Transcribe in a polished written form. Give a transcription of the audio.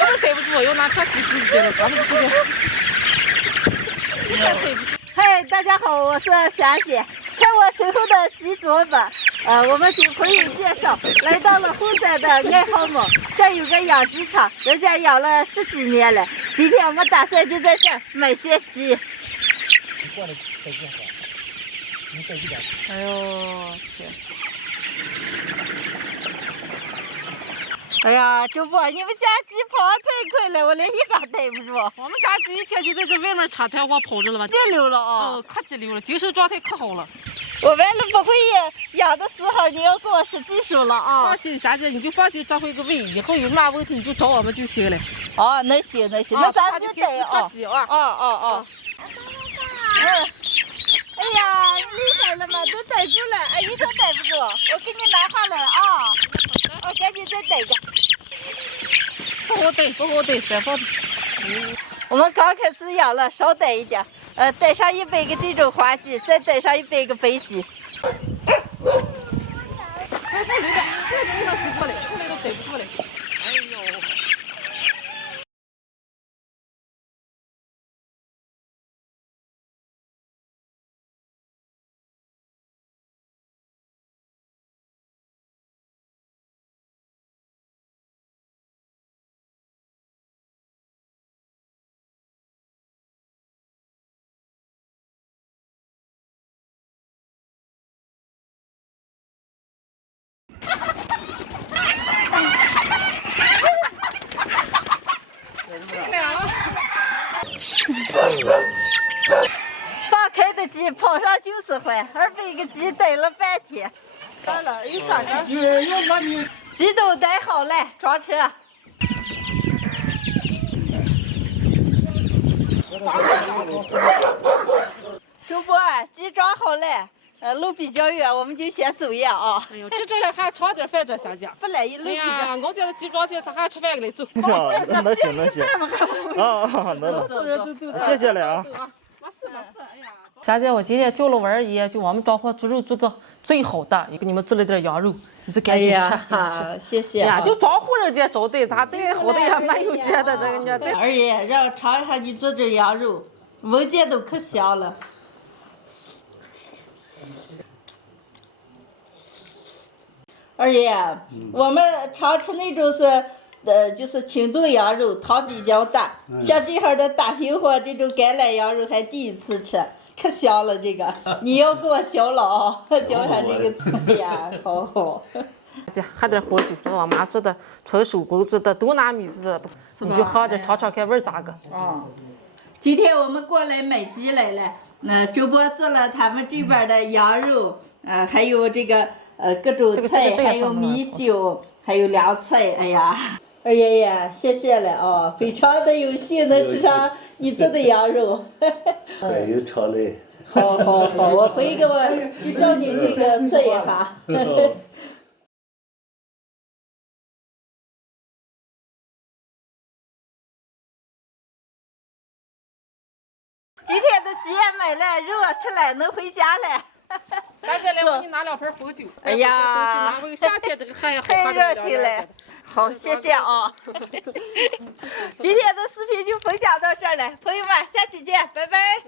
我们逮不住，又拿把鸡皮逮了，他们这边。嗨，大家好，我是霞姐。看我身后的鸡桌子，我们听朋友介绍，来到了后山的爱好梦，这有个养鸡场，人家养了10几年了。今天我们打算就在这儿买些鸡。哎呦天！哎呀，主播，你们家鸡跑太快了，我连一个逮不住。我们家鸡一天就在这外面插台花跑着了吧？激溜了啊！可激溜了，精神状态可好了。我完了不会养的时候，你要给我使技术了啊！放心，霞姐，你就放心抓回个尾，以后有什么问题你就找我们就行了。哦，那行，那咱们就逮抓鸡啊！哦。哎呀，厉害了嘛，都逮住了，哎，一个逮不住，我给你拿下来啊！我赶紧再逮个。不好逮，三放。我们刚开始养了，少逮一点，逮上100个这种花鸡，再逮上100个白鸡。快留着，别容易让鸡过来，后来都逮不住了。哎呦！放开的鸡跑上就是坏，200个鸡逮了半天。完了，又咋着？鸡都逮好了，装车。主播，鸡装好了，路比较远，我们就先走呀啊！哎呦，这还尝点饭这霞姐。不来，路比较。哎呀，我家的鸡装去，咱还吃饭个嘞，走。那行。能。谢谢了啊。没事，哎呀。霞姐，我今天叫了我二爷，就我们庄货猪肉做的最好的，给你们做了点羊肉，你就赶紧吃。谢谢。哎呀，就庄户人家招待，咱这好的也没有见的这个呢。二爷，让我尝一下你做这羊肉，闻见都可香了。二爷，我们常吃那种是，就是清炖羊肉，汤比较大。像这样的大平货，这种橄榄羊肉还第一次吃，可香了。这个你要给我教了啊，教上这个。哎呀，好。姐，喝点红酒，这我妈做的，纯手工做的，都拿米做的，你就喝着尝尝看味儿咋个。今天我们过来买鸡来了，周波做了他们这边的羊肉，还有这个。各种菜，还有米酒，还有凉菜。哎呀，二爷爷，谢谢了啊，非常的有幸能吃上你做的羊肉。还有炒嘞。好，我回给我就照你这个做一下。今天的鸡也买了，肉吃了，能回家了。霞姐来，我给你拿2瓶红酒。哎呀，夏天这个汗也好太热情了。好，谢谢啊。今天的视频就分享到这儿了，朋友们，下期见，拜拜。